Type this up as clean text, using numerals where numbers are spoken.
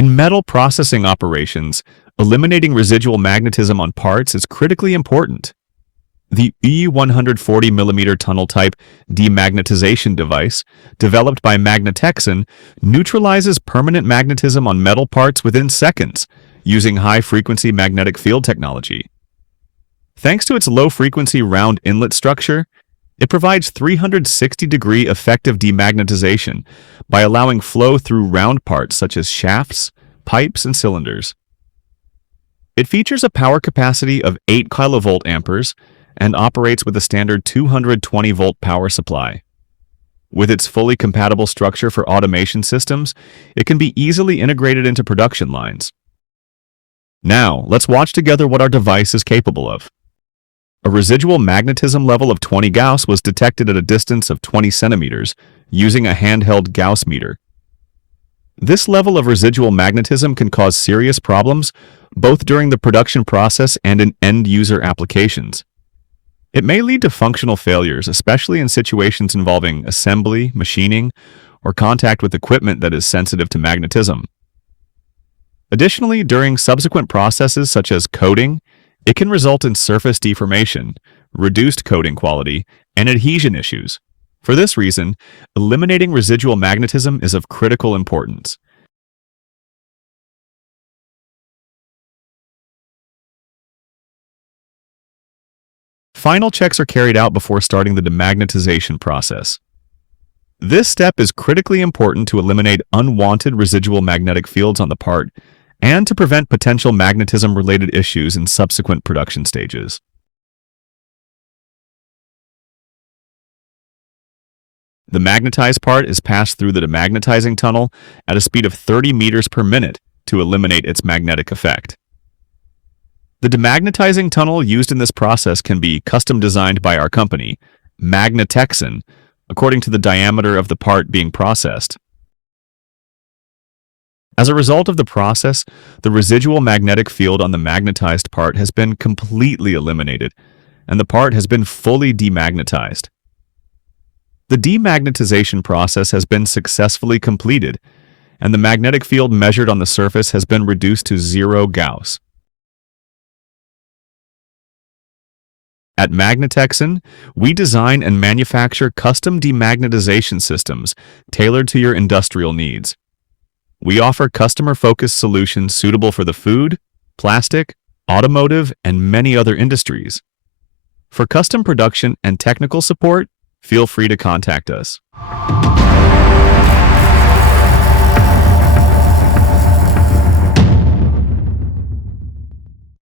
In metal processing operations, eliminating residual magnetism on parts is critically important. The Ø140mm tunnel-type demagnetization device, developed by Magneteksan, neutralizes permanent magnetism on metal parts within seconds, using high-frequency magnetic field technology. Thanks to its low-frequency round inlet structure, it provides 360-degree effective demagnetization by allowing flow through round parts such as shafts, pipes, and cylinders. It features a power capacity of 8 kVA and operates with a standard 220-volt power supply. With its fully compatible structure for automation systems, it can be easily integrated into production lines. Now, let's watch together what our device is capable of. A residual magnetism level of 20 Gauss was detected at a distance of 20 centimeters using a handheld Gauss meter. This level of residual magnetism can cause serious problems both during the production process and in end-user applications. It may lead to functional failures, especially in situations involving assembly, machining, or contact with equipment that is sensitive to magnetism. Additionally, during subsequent processes such as coating, it can result in surface deformation, reduced coating quality, and adhesion issues. For this reason, eliminating residual magnetism is of critical importance. Final checks are carried out before starting the demagnetization process. This step is critically important to eliminate unwanted residual magnetic fields on the part and to prevent potential magnetism-related issues in subsequent production stages. The magnetized part is passed through the demagnetizing tunnel at a speed of 30 meters per minute to eliminate its magnetic effect. The demagnetizing tunnel used in this process can be custom designed by our company, Magneteksan, according to the diameter of the part being processed. As a result of the process, the residual magnetic field on the magnetized part has been completely eliminated, and the part has been fully demagnetized. The demagnetization process has been successfully completed, and the magnetic field measured on the surface has been reduced to 0 Gauss. At Magneteksan, we design and manufacture custom demagnetization systems tailored to your industrial needs. We offer customer-focused solutions suitable for the food, plastic, automotive, and many other industries. For custom production and technical support, feel free to contact us.